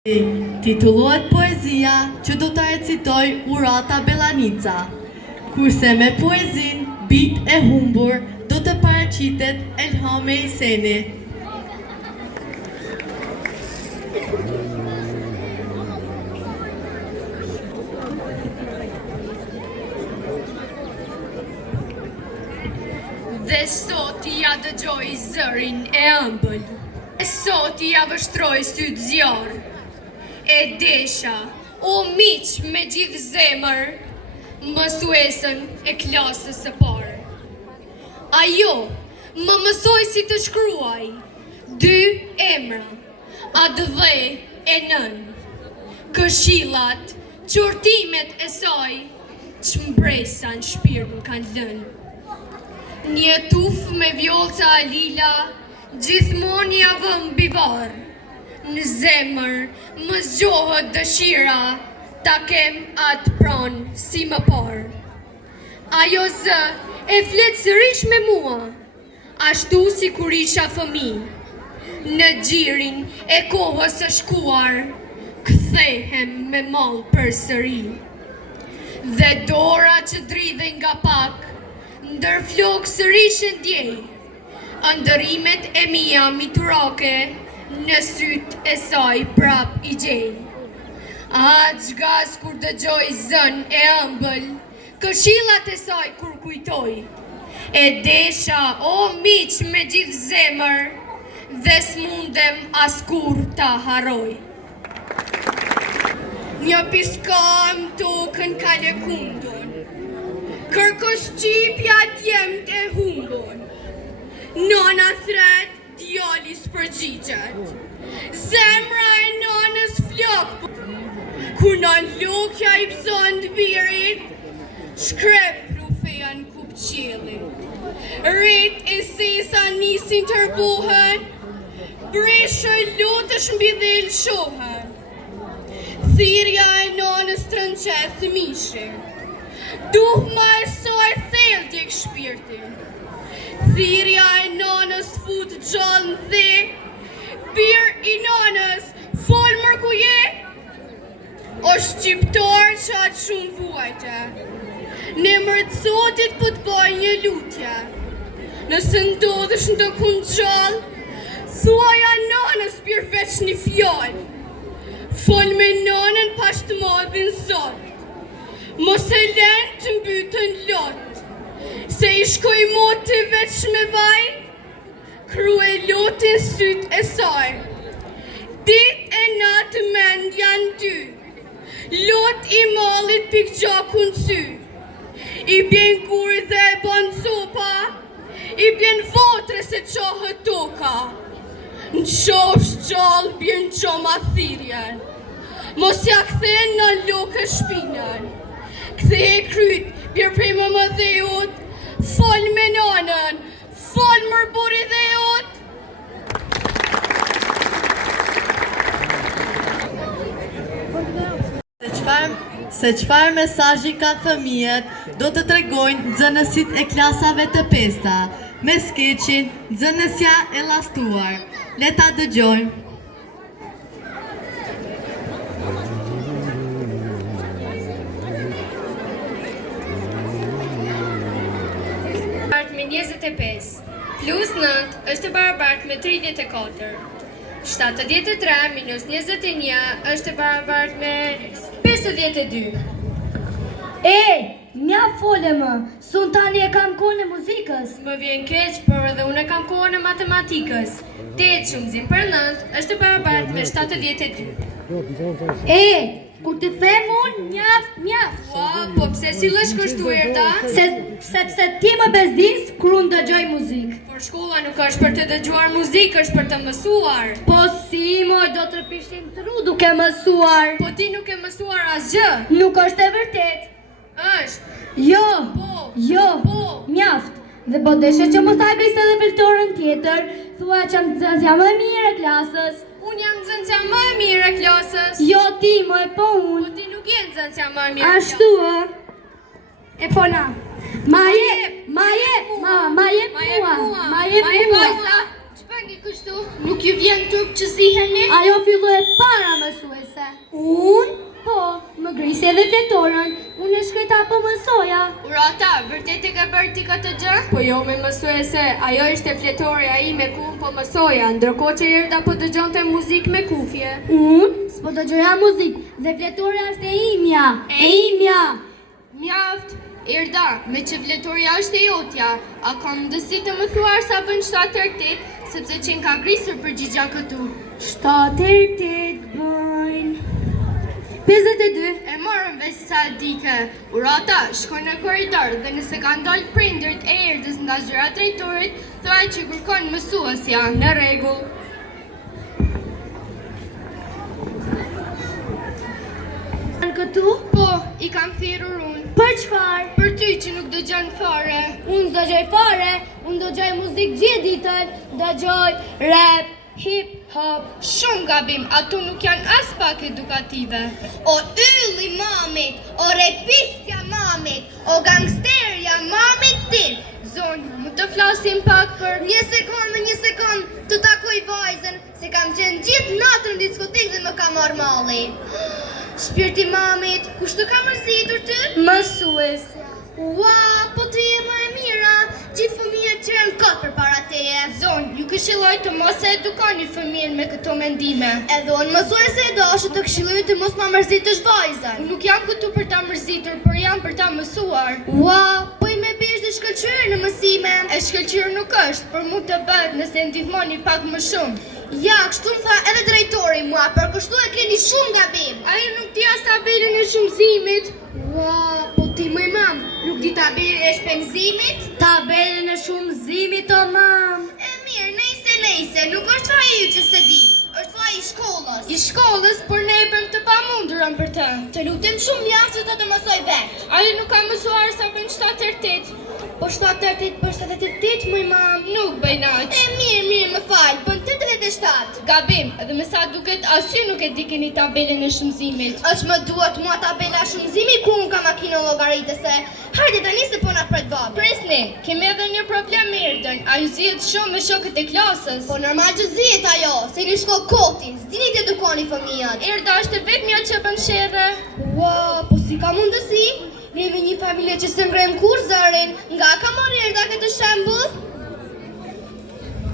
Titullohet poezia që do të recitoj Urata Bellanica, kurse me poezin Bit e humbur do të paraqitet Elhame Iseni. Dhe sot ja dëgjoj zërin e ëmbël, sot ja vështroj sytë zjarë, e desha, o miq me gjithë zemër, mësuesën e klasës së parë. Ajo më mësoj si të shkruaj 2 emra, ADV e nën, këshillat, qortimet e saj, që mbresa në shpirt më kanë lënë. Një tuf me vjollca lila, gjithmonë ja vëm bivar. Në zemër më zgjohet dëshira, ta kem atë pranë si më parë. Ajo zë e flet sërish me mua, ashtu si kur isha fëmijë. Në gjirin e kohës së shkuar, kthehem me mall përsëri. Dhe dora që dridhen nga pak, ndër flok sërish e ndjej, ëndërimet e mia miturake, në syt e saj prap i gjej. Gjgas kur dëgjoj zën e ëmbël, këshillat e saj kur kujtoj, e desha o miq me gjithë zemër, dhe s'mundem askur ta haroj. Një piskam tokën ka lëkundon, kërkos qipja djemt e humbon, nona thret, djalis përgjigjet, zemra e nonës flok, kur non lukja i pëson të birit, shkrep rufeja në kup qilit. Rrit e sesa nisin tërbohen, breshë lutësh mbi dhel shohen. Thirja e nonës të rënqet thëmishim, duhma e soj thell djek shpirtin. Thirja e nonës fut gjallë në dhe, bir i nonës, fol mërku je, o shqiptar që atë shumë vuajte. Në mërët sotit për të baj një lutje, nëse ndodhësh në të kundë gjallë, thuaja nonës pirveç një fjallë, fol me nonën pas të madhin sot, mos e len të mbytën lotë, se i shkoj moti veç me vaj, kru e lotin syt e saj. Dit e natë mend janë dy, lot i mallit pik gjakun sy. I bjen guri dhe e ban copa, i bjen votre se qohët toka. Në qosh gjallë bjen qoma thirjen, mos ja kthen në lokë shpinën. Kthe e kryt, bjer prej më më dheut, fol me nonën, fol mërburi dhe jot. Se qfar mesazhi kanë fëmijët, do të tregojnë nxënësit e klasave të pesta, me skeqin Nxënësja e Llastuar. Le ta dëgjojmë. Me 25, plus 9 është e barabart me 34. 73 minus 21 është e barabart me 52. Mja fole më, sun tani e kam kohën e muzikës. Më vjen keq, por edhe unë e kam kohën e matematikës. 8 shumëzim për 9 është e barabart me 72. Kur të them unë, mjaft. Po pse si lësh kështu erta? Sepse ti më bezdis kur unë dëgjoj muzikë. Por shkolla nuk është për të dëgjuar muzikë, është për të mësuar. Po si moj, do të pishin tru duke mësuar. Po ti nuk e mësuar asgjë. Nuk është e vërtet. Është. Jo, mjaft. Dhe po deshe që mos agris edhe filtorën tjetër, thua që më nxënësja më e mirë e klasës. Unë jam nxënësja më e mirë e klasës. Jo ti, moj, po unë. Po ti nuk je nxënësja më e mirë e klasës. Ashtu, e po na. Ma jep mua. Çfarë një kështu? Nuk ju vjen turp që ziheni? Ajo filloi e para mësues. fletorën, unë e shkreta po mësoja. Urata, vërtet e ka bërë ti këtë gjë? Po jo me mësuese, ajo ishte fletorja ime ku unë po mësoja, ndërkohë që Erda po dëgjonte muzikë me kufje. Unë s'po të gjëra muzik dhe fletorja është e imja. E imja. Mjaft, Erda, me që fletorja është e jotja, a ka mundësi të më thuar sa bën 7-8, sepse që në ka grisur përgjigja këtu. 7-8 bëjnë 52. E morëm veç sa dike. Urata, shkoj në korridor dhe nëse ka ndollë prindërit e Erdës nga zyra drejtorit, thuaj që kërkon mësuesja. Në rregull. Në këtu? Po, i kam thirrur unë. Për çfarë? Për ty që nuk dëgjon fare. Unë s'dëgjoj fare, unë dëgjoj muzikë gjithë ditën, dëgjoj rap, hip hop. Shumë gabim, ato nuk janë as pak edukative. O ylli mamit, o repistja mamit, o gangsterja mamit tim. Zonjë, më të flasim pak për... Një sekund, të takoj vajzën, se kam qenë gjithë natën në diskotekë dhe më ka marrë malli. Shpirti mamit, kush të ka mërzitur ty? Mësues. Ua, po të je më e mira, gjithë fëmijët që janë kot për para teje. Zonjë, ju këshilloj të mos e edukoni fëmijën me këto mendime. Edhe unë mësuese e dashur të këshilloj të mos ma mërzitësh vajzën. Unë nuk jam këtu për ta mërzitur, por jam për ta mësuar. Ua, po i me bish dhe shkëlqyrë në mësime. E shkëlqyrë nuk është, por mund të bëhet nëse ndihmoni pak më shumë. Ja, kështu më tha edhe drejtori mua, për kështu e keni shumë gabim. Ai nuk di as tabelën e shumëzimit. Ua, po ti më mam, nuk di tabelën e shpenzimit? Tabelën e shumëzimit o mam. E mirë, nejse, nuk është faj ju që se di, është faj i shkollës. I shkollës, por ne e bëm të pamundurën për të. Të lutem shumë mjaft që të mësoj vetë. Ai nuk ka mësuar sa bën 7-8. Po 7-8 për 7-8, më mam. Nuk bëj naq. E mirë, më fal, bën 87. Gabim, edhe me sa duket as ju nuk e di keni tabelën e shumëzimit. Është më duhet mua tabela shumëzimi ku unë ka makinë llogaritëse. Hajde tani se po na pret baba. Presni, kemi edhe një problem me Erdën. Ai zihet shumë me shokët e klasës. Po normal që zihet ajo, se një shkollë koti, s'dini të edukoni fëmijët. Erda është vetmja që bën sherrë. Ua, po si ka mundësi? Ne jemi një familje që së ngrem kur zërin, nga ka marrë Erda këtë shembull?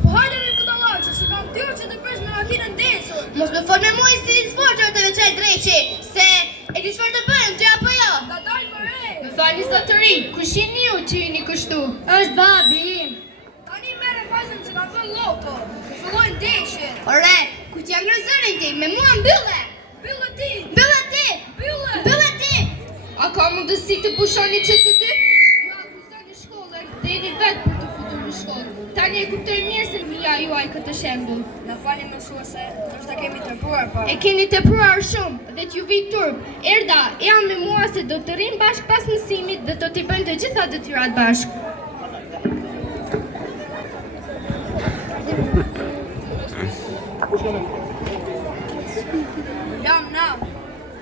Po hajde me këtë laqë, se kam tyrë që të bësh me makinën desur. Mos me fol me mua si zvorë të veçaj dreqi, se e di çfarë të bëjmë, ty apo jo? Ka dalë më re. Më falni zotëri, kush jeni ju që jeni kështu? Është babi im. Tani merre vajzën që ka thënë lopo. Të fillojnë ndeshjen. Ore, ku t'ja ngrë zërin ti, me mua mbylle! Byllë ti. Mbylle ti! Byllë. Mbylle ti! A ka mundësi të pushoni që të dy? Ju akuzoni shkollën dhe jeni vetë për të futur në shkollë. Tani e kuptoj mirë se mia juaj këtë shembull. Na falni mësuese, ndoshta kemi tepruar pa. E keni tepruar shumë dhe t'ju vi turp. Erda, jam me mua se do të rrim bashkë pas mësimit dhe do t'i bëjmë të gjitha detyrat bashkë. Jam na.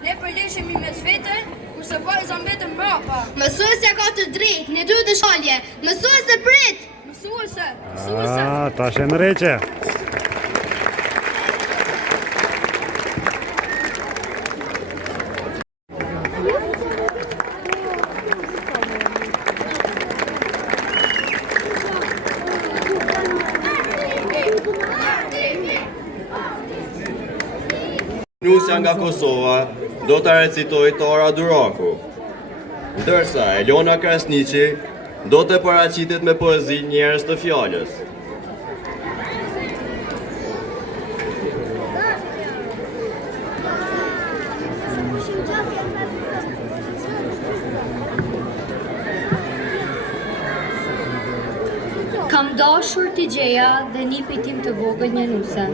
Ne përleshemi me vete, kurse vajza mbetën mbrapa. Mësuesja ka të drejtë, ne duhet të shkolje. Mësuese prit! Mësuese. Tash e ndreqe. Nusja nga Kosova do të recitoj Tora Duraku, ndërsa Elona Krasniqi do të paraqitet me poezi Njerëz të fjalës. Kam dashur t'i gjeja dhe nipi tim të vogël një nuse.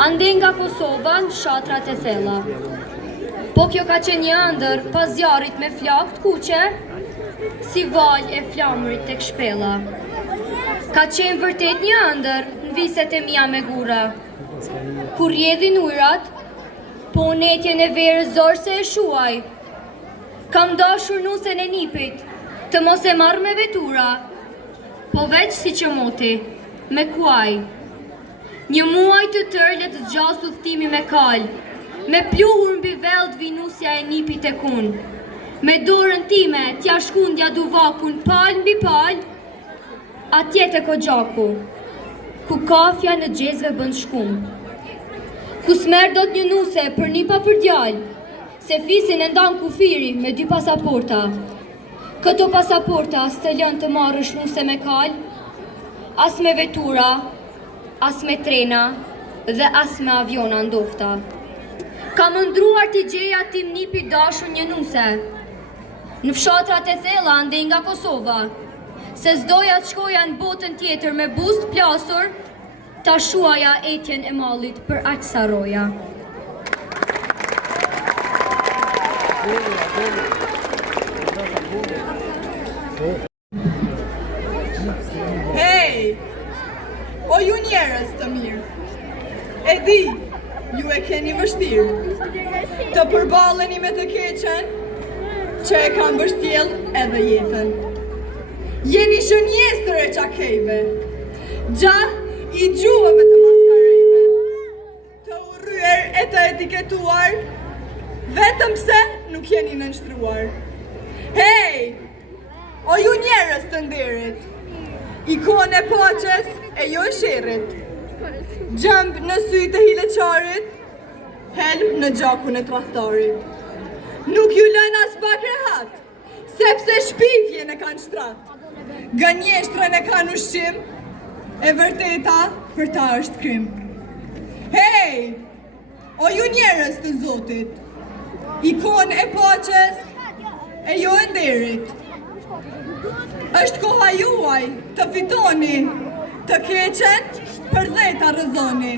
Ande nga Kosova në shatrat e thella. Po kjo ka qenë një ëndër pas zjarit me flakt kuqe, si val e flamërit tek shpella. Ka qenë vërtet një ëndër në viset e mia me gura. Kur rjedhin ujrat, po unetjen e verës zorë se e shuaj. Kam dashur nusen e nipit, të mos e marrë me vetura, po veç si që moti, me kuaj. Një muaj të tërë le të zgjas udhtimi me kal, Me pluhur mbi veld vinusja e nipit e kun. Me dorën time t'ja shkundja duvakun pal mbi pal, atje te Kogjaku, ku kafja në gjezve bën shkum. Ku smer do t'një nuse për nipa për djal, se fisin e ndan kufiri me 2 pasaporta. Këto pasaporta s'të lën të marrësh nuse me kal, as me vetura, as me trena dhe as me aviona ndofta. Kam ndruar t'i gjeja tim nipi dashur një nuse, në fshatrat e thella ndej nga Kosova, se s'doja të shkoja në botën tjetër me bust plasur, ta shuaja etjen e mallit për aq sa roja. Hej! O ju njerëz të mirë, e di, ju e keni vështirë, të përballeni me të keqen, që e kam vështjell edhe jetën. Jeni shënjestër e qakejve, gjah i gjuhëve të maskarejve, të urryer e të etiketuar, vetëm pse nuk jeni nënshtruar. Hej! O ju njerëz të nderit, ikon e paqes e jo e sherrit, gjëmb në sytë e hileqarit, helm në gjakun e tradhtarit. Nuk ju lën as pak rehat, sepse shpifjen e kanë shtrat, gënjeshtrën e kanë ushqim, e vërteta për ta është krim. Hej! O ju njerëz të Zotit, ikon e paqes e jo e nderit, është koha juaj të fitoni, të keqen për dhe ta rrëzoni.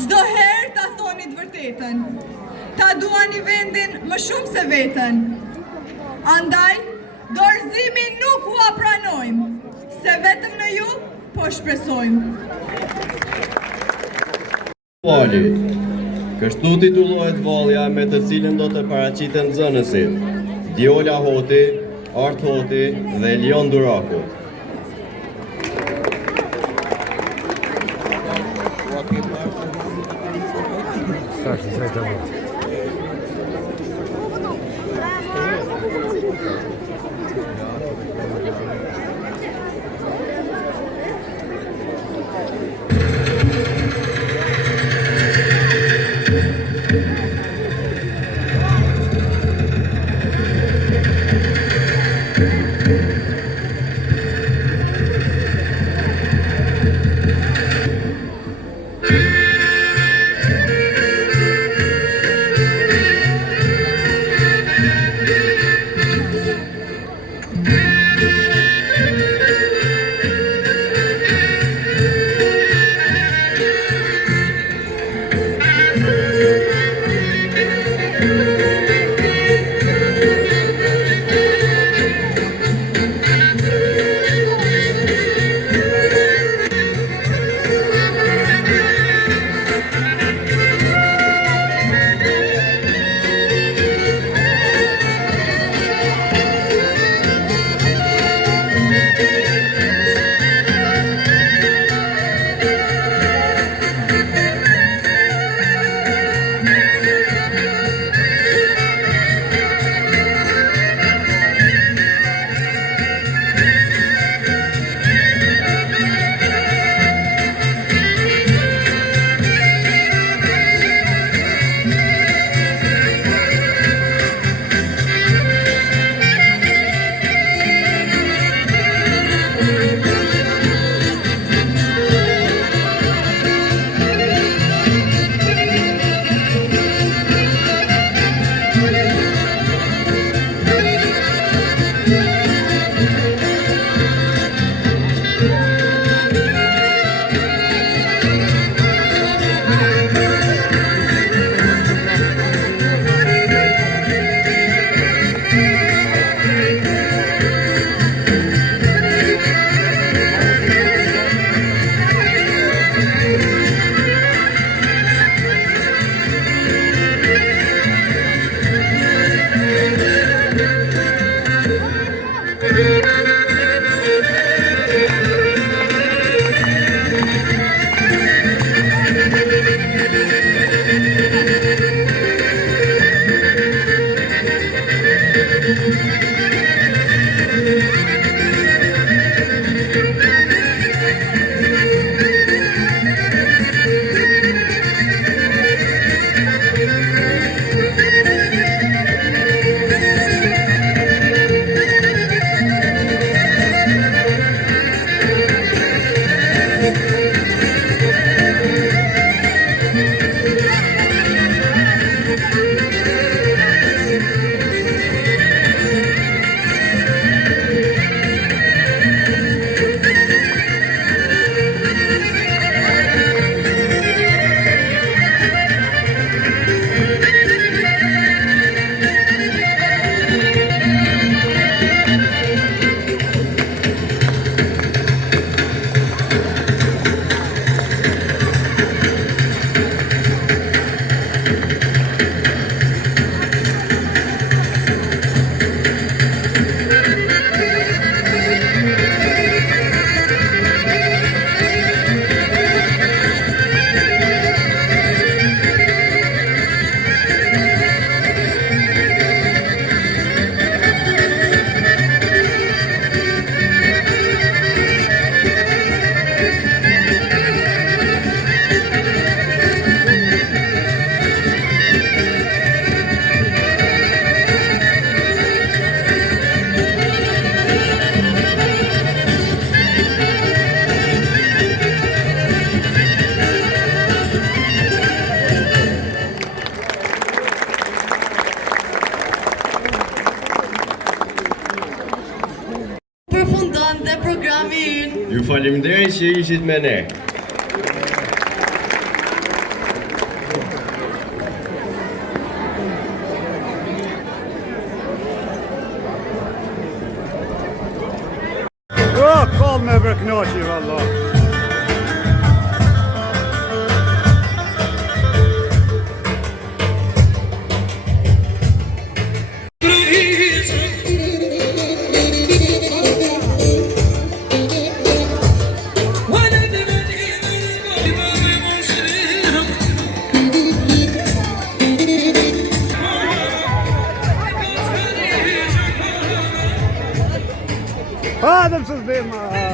Çdo herë ta thoni të vërtetën, ta duani vendin më shumë se vetën. Andaj, dorëzimin nuk ua pranojmë, se vetëm në ju po shpresojmë. Vali. Kështu titullohet vallja me të cilën do të paraqiten nxënësit Diola Hoti, Art Hoti dhe Elion Duraku. faleminderit që ishit me ne. Koll me bërknoqi, valla. Hadi siz değil mi?